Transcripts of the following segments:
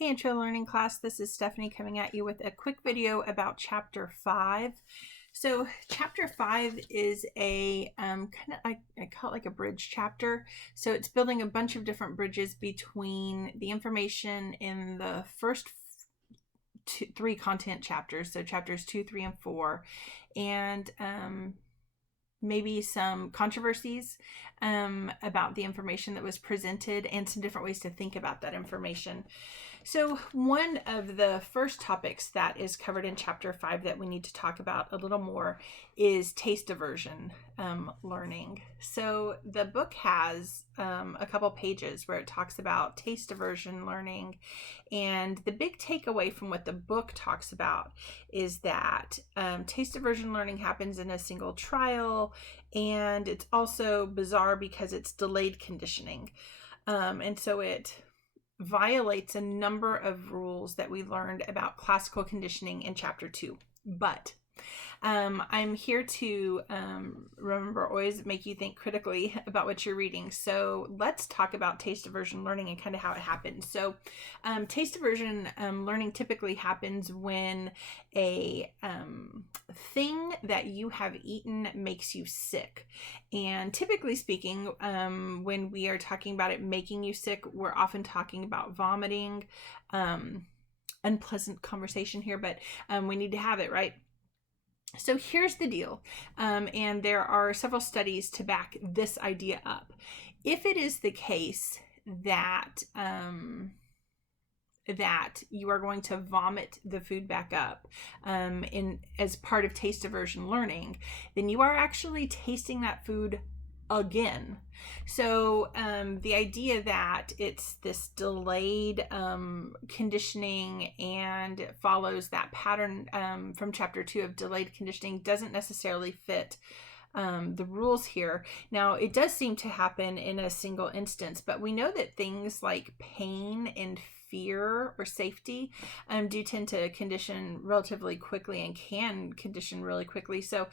Hey Intro Learning class, this is Stephanie coming at you with a quick video about chapter 5. So chapter 5 is a I call it like a bridge chapter. So it's building a bunch of different bridges between the information in the first three content chapters, so chapters 2, 3, and 4, and maybe some controversies about the information that was presented and some different ways to think about that information. So one of the first topics that is covered in chapter 5 that we need to talk about a little more is taste aversion learning. So the book has a couple pages where it talks about taste aversion learning, and the big takeaway from what the book talks about is that taste aversion learning happens in a single trial, and it's also bizarre because it's delayed conditioning, and so it violates a number of rules that we learned about classical conditioning in chapter 2. But I'm here to remember, always make you think critically about what you're reading. So let's talk about taste aversion learning and kind of how it happens. So taste aversion learning typically happens when a thing that you have eaten makes you sick. And typically speaking, when we are talking about it making you sick, we're often talking about vomiting. Unpleasant conversation here, but we need to have it, right? So here's the deal, and there are several studies to back this idea up. If it is the case that that you are going to vomit the food back up as part of taste aversion learning, then you are actually tasting that food again. So the idea that it's this delayed conditioning and it follows that pattern from chapter 2 of delayed conditioning doesn't necessarily fit the rules here. Now, it does seem to happen in a single instance, but we know that things like pain and fear or safety do tend to condition relatively quickly and can condition really quickly. So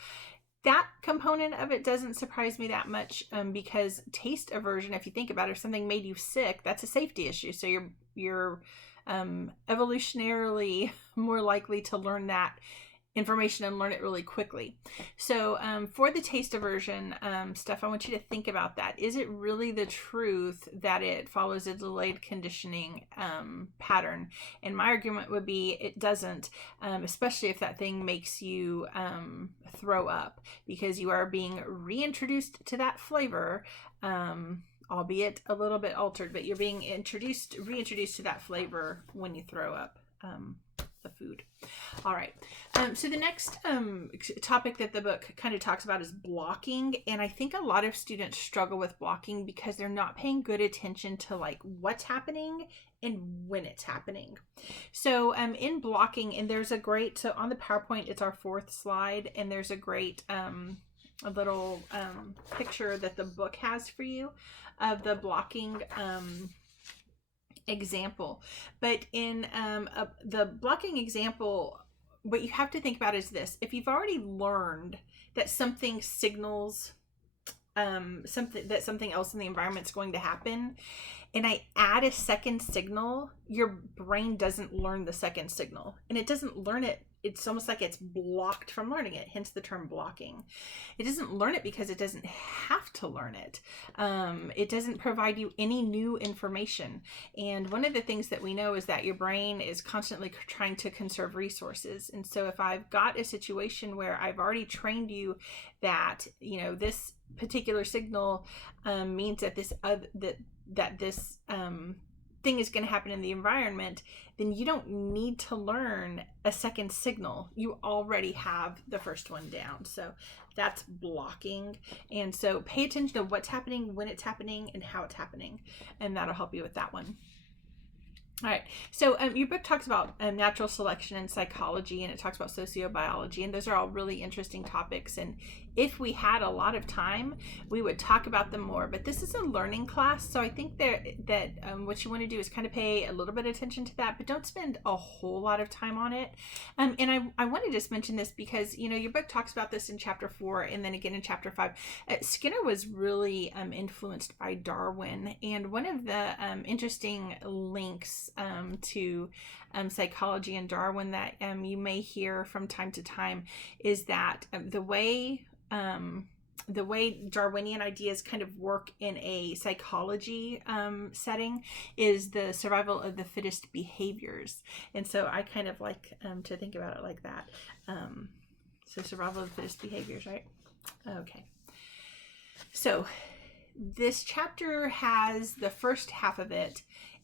that component of it doesn't surprise me that much because taste aversion, if you think about it, if something made you sick, that's a safety issue. So you're evolutionarily more likely to learn that information and learn it really quickly. So for the taste aversion stuff, I want you to think about that. Is it really the truth that it follows a delayed conditioning pattern? And my argument would be it doesn't, especially if that thing makes you throw up, because you are being reintroduced to that flavor, albeit a little bit altered, but you're being reintroduced to that flavor when you throw up the food. All right. So the next topic that the book kind of talks about is blocking. And I think a lot of students struggle with blocking because they're not paying good attention to like what's happening and when it's happening. So in blocking, and there's a great, so on the PowerPoint, it's our 4th slide, and there's a great a little picture that the book has for you of the blocking example. But in the blocking example, what you have to think about is this: if you've already learned that something signals something else in the environment is going to happen, and I add a second signal, your brain doesn't learn the second signal, and it doesn't learn it. It's almost like it's blocked from learning it, hence the term blocking. It doesn't learn it because it doesn't have to learn it. It doesn't provide you any new information. And one of the things that we know is that your brain is constantly trying to conserve resources. And so if I've got a situation where I've already trained you that, you know, this particular signal means that this thing is going to happen in the environment, then you don't need to learn a second signal. You already have the first one down. So that's blocking. And so pay attention to what's happening, when it's happening, and how it's happening. And that'll help you with that one. All right, so your book talks about natural selection and psychology, and it talks about sociobiology, and those are all really interesting topics. And if we had a lot of time, we would talk about them more. But this is a learning class, so I think that what you want to do is kind of pay a little bit of attention to that, but don't spend a whole lot of time on it. And I want to just mention this because, you know, your book talks about this in chapter 4 and then again in chapter 5. Skinner was really influenced by Darwin, and one of the interesting links components to psychology and Darwin that you may hear from time to time is that the way Darwinian ideas kind of work in a psychology setting is the survival of the fittest behaviors. And so I kind of like to think about it like that. So survival of the fittest behaviors, right? Okay. So this chapter has the first half of it,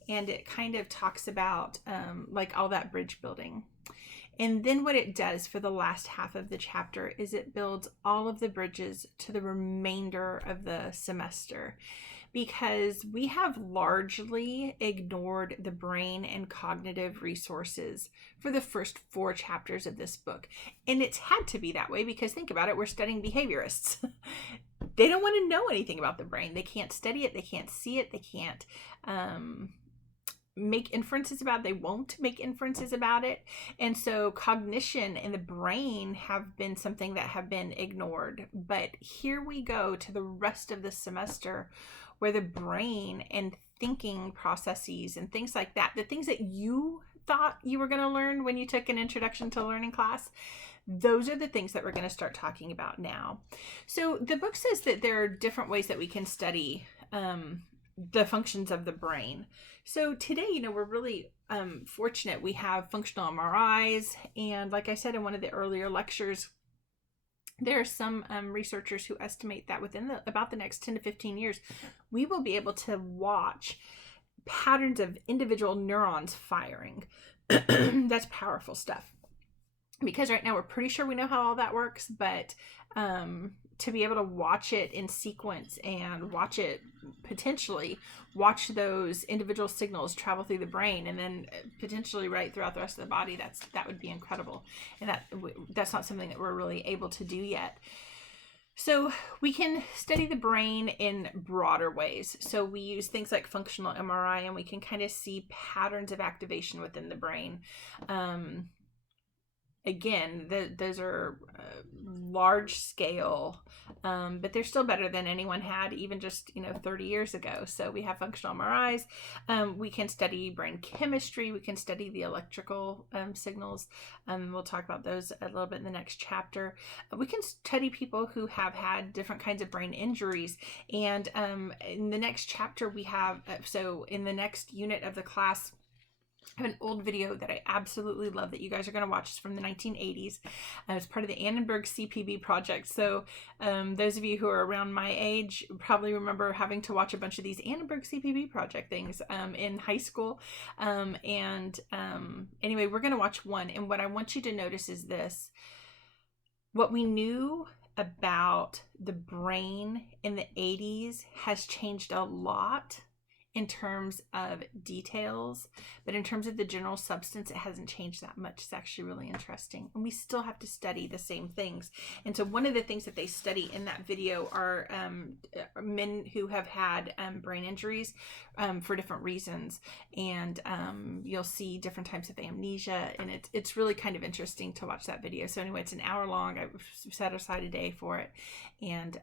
and it kind of talks about like all that bridge building. And then what it does for the last half of the chapter is it builds all of the bridges to the remainder of the semester, because we have largely ignored the brain and cognitive resources for the first 4 chapters of this book. And it's had to be that way because think about it, we're studying behaviorists. They don't want to know anything about the brain. They can't study it. They can't see it. They can't make inferences about it. They won't make inferences about it. And so cognition and the brain have been something that have been ignored. But here we go to the rest of the semester where the brain and thinking processes and things like that, the things that you thought you were going to learn when you took an introduction to learning class, those are the things that we're going to start talking about now. So the book says that there are different ways that we can study the functions of the brain. So today, we're really fortunate. We have functional MRIs. And like I said in one of the earlier lectures, there are some researchers who estimate that within about the next 10 to 15 years, we will be able to watch patterns of individual neurons firing. That's powerful stuff. Because right now we're pretty sure we know how all that works, but to be able to watch it in sequence and potentially watch those individual signals travel through the brain and then potentially right throughout the rest of the body, that would be incredible. And that's not something that we're really able to do yet. So we can study the brain in broader ways. So we use things like functional MRI, and we can kind of see patterns of activation within the brain. Again, those are large scale, but they're still better than anyone had even just 30 years ago. So we have functional MRIs. We can study brain chemistry. We can study the electrical signals. We'll talk about those a little bit in the next chapter. We can study people who have had different kinds of brain injuries. And in the next chapter we have, so in the next unit of the class, I have an old video that I absolutely love that you guys are going to watch. It's from the 1980s. It's part of the Annenberg CPB project. So those of you who are around my age probably remember having to watch a bunch of these Annenberg CPB project things in high school. Anyway, we're going to watch one. And what I want you to notice is this. What we knew about the brain in the 80s has changed a lot in terms of details, but in terms of the general substance, it hasn't changed that much. It's actually really interesting. And we still have to study the same things. And so one of the things that they study in that video are men who have had brain injuries for different reasons. And you'll see different types of amnesia. And it's really kind of interesting to watch that video. So anyway, it's an hour long. I've set aside a day for it. And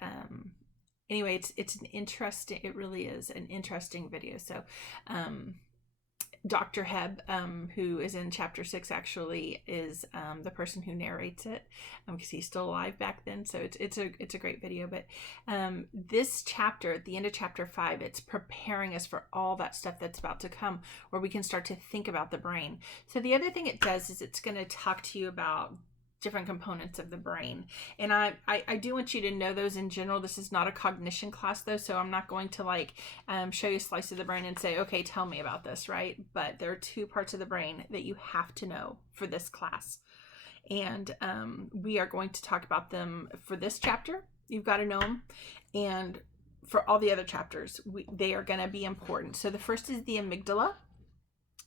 anyway, it really is an interesting video. So Dr. Hebb, who is in chapter 6, actually is the person who narrates it, because he's still alive back then. So it's a great video. But this chapter, at the end of chapter 5, it's preparing us for all that stuff that's about to come, where we can start to think about the brain. So the other thing it does is it's going to talk to you about different components of the brain. And I do want you to know those in general. This is not a cognition class though, so I'm not going to show you a slice of the brain and say, okay, tell me about this, right? But there are 2 parts of the brain that you have to know for this class. And we are going to talk about them for this chapter. You've got to know them. And for all the other chapters, they are going to be important. So the first is the amygdala.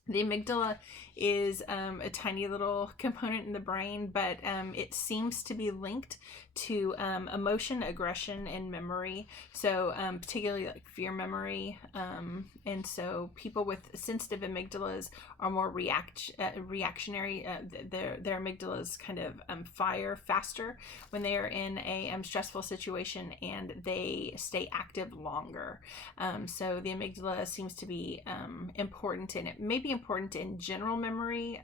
The amygdala is a tiny little component in the brain, but it seems to be linked to emotion, aggression, and memory. So particularly like fear memory. And so people with sensitive amygdalas are more reactionary. Their amygdalas kind of fire faster when they are in a stressful situation, and they stay active longer. So the amygdala seems to be important, and it may be important in general memory,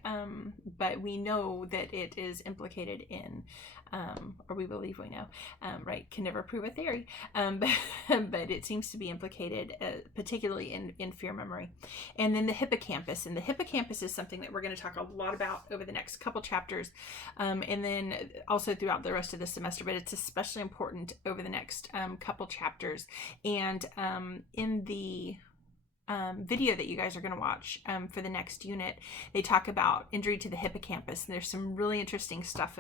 but we know that it is implicated in, or we believe we know, right? Can never prove a theory, but it seems to be implicated, particularly in fear memory. And then the hippocampus, and the hippocampus is something that we're going to talk a lot about over the next couple chapters, and then also throughout the rest of the semester, but it's especially important over the next couple chapters. And in the video that you guys are going to watch for the next unit, they talk about injury to the hippocampus, and there's some really interesting stuff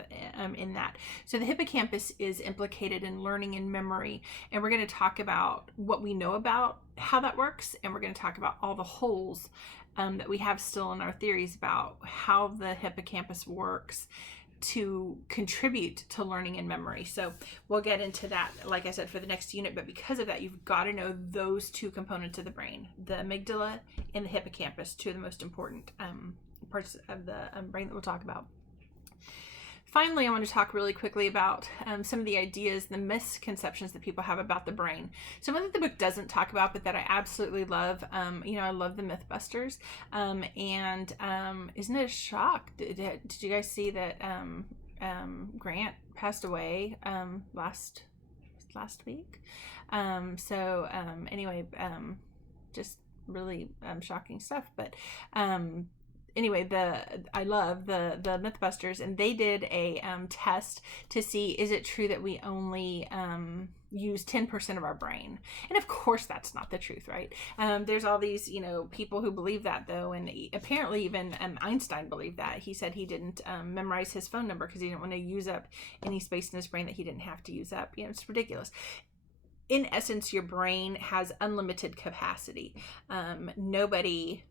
in that. So the hippocampus is implicated in learning and memory, and we're going to talk about what we know about how that works, and we're going to talk about all the holes that we have still in our theories about how the hippocampus works to contribute to learning and memory. So we'll get into that, like I said, for the next unit. But because of that, you've got to know those two components of the brain, the amygdala and the hippocampus, two of the most important parts of the brain that we'll talk about. Finally, I want to talk really quickly about some of the ideas, the misconceptions that people have about the brain. So one that the book doesn't talk about, but that I absolutely love, I love the Mythbusters. And isn't it a shock? Did you guys see that Grant passed away last week? Anyway, just really shocking stuff. But anyway, I love the Mythbusters, and they did a test to see, is it true that we only use 10% of our brain? And of course that's not the truth, right? There's all these people who believe that, though, and apparently even Einstein believed that. He said he didn't memorize his phone number because he didn't want to use up any space in his brain that he didn't have to use up. It's ridiculous. In essence, your brain has unlimited capacity. Nobody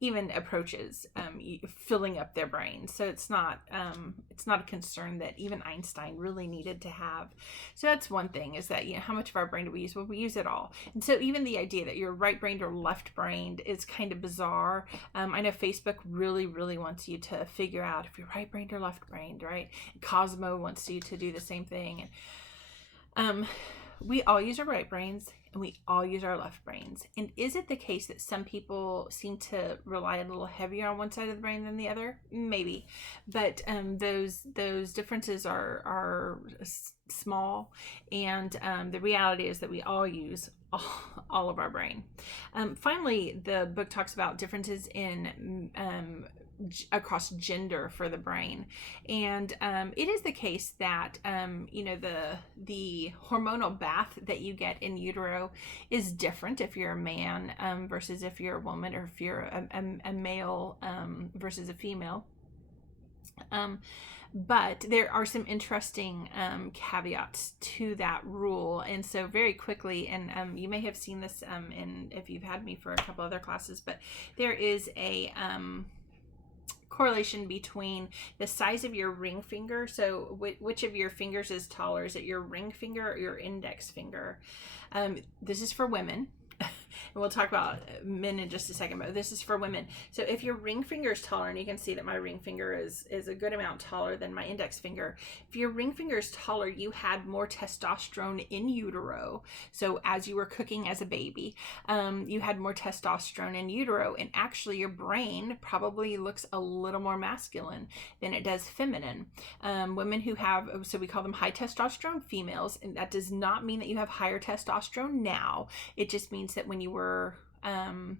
even approaches filling up their brain, so it's not a concern that even Einstein really needed to have. So that's one thing, is that how much of our brain do we use? Well, we use it all. And so even the idea that you're right-brained or left-brained is kind of bizarre. I know Facebook really wants you to figure out if you're right-brained or left-brained, right? Cosmo wants you to do the same thing. And we all use our right brains, and we all use our left brains. And is it the case that some people seem to rely a little heavier on one side of the brain than the other? Maybe, but those differences are small, and the reality is that we all use all of our brain. Finally, the book talks about differences in across gender for the brain, and it is the case that the hormonal bath that you get in utero is different if you're a man versus if you're a woman, or if you're a male versus a female. But there are some interesting caveats to that rule. And so very quickly, and you may have seen this if you've had me for a couple other classes, but there is a correlation between the size of your ring finger. So which of your fingers is taller? Is it your ring finger or your index finger? This is for women. And we'll talk about men in just a second, but this is for women. So if your ring finger is taller, and you can see that my ring finger is a good amount taller than my index finger. If your ring finger is taller, you had more testosterone in utero. So as you were cooking as a baby, you had more testosterone in utero, and actually your brain probably looks a little more masculine than it does feminine. Women who have, so we call them high testosterone females, and that does not mean that you have higher testosterone now. It just means that when you were an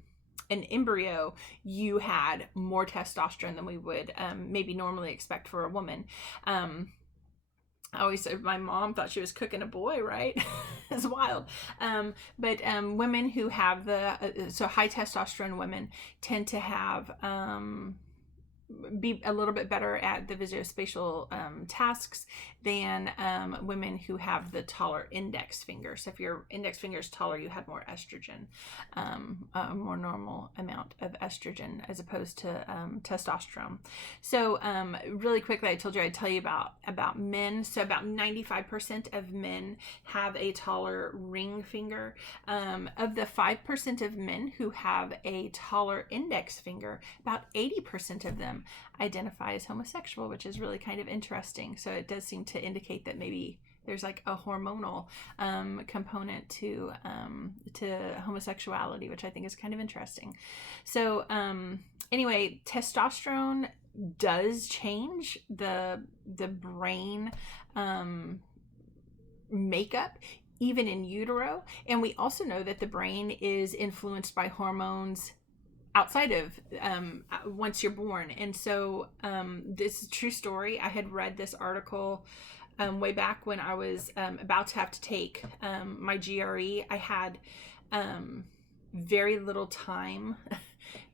embryo, you had more testosterone than we would maybe normally expect for a woman. I always said my mom thought she was cooking a boy, right? It's wild. But women who have so high testosterone women tend to have be a little bit better at the visuospatial tasks than women who have the taller index finger. So if your index finger is taller, you have more estrogen, a more normal amount of estrogen as opposed to testosterone. So really quickly, I told you I'd tell you about men. So about 95% of men have a taller ring finger. Of the 5% of men who have a taller index finger, about 80% of them identify as homosexual, which is really kind of interesting. So it does seem to indicate that maybe there's like a hormonal component to homosexuality, which I think is kind of interesting. So anyway, testosterone does change the brain makeup, even in utero. And we also know that the brain is influenced by hormones outside of once you're born. And so this is a true story. I had read this article way back when I was about to have to take my GRE. I had very little time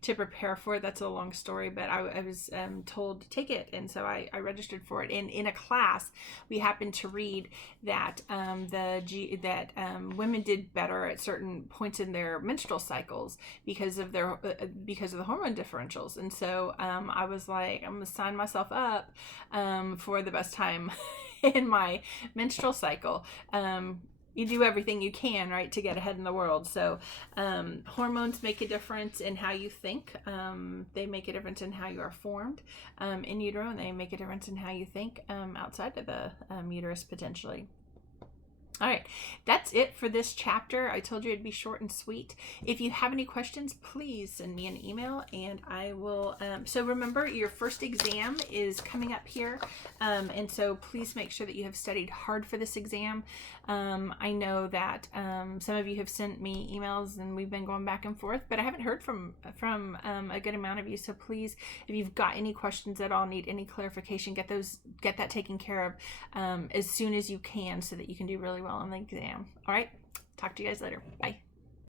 to prepare for it. That's a long story, but I was told to take it, and so I registered for it. And in a class, we happened to read that women did better at certain points in their menstrual cycles because of the hormone differentials. And so I was like, I'm gonna sign myself up for the best time in my menstrual cycle. You do everything you can, right, to get ahead in the world. So hormones make a difference in how you think. They make a difference in how you are formed in utero, and they make a difference in how you think outside of the uterus potentially. All right, that's it for this chapter. I told you it'd be short and sweet. If you have any questions, please send me an email and I will. So remember, your first exam is coming up here. And so please make sure that you have studied hard for this exam. I know that some of you have sent me emails and we've been going back and forth, but I haven't heard from a good amount of you. So please, if you've got any questions at all, need any clarification, get that taken care of as soon as you can so that you can do really well on the exam. All right, talk to you guys later. Bye.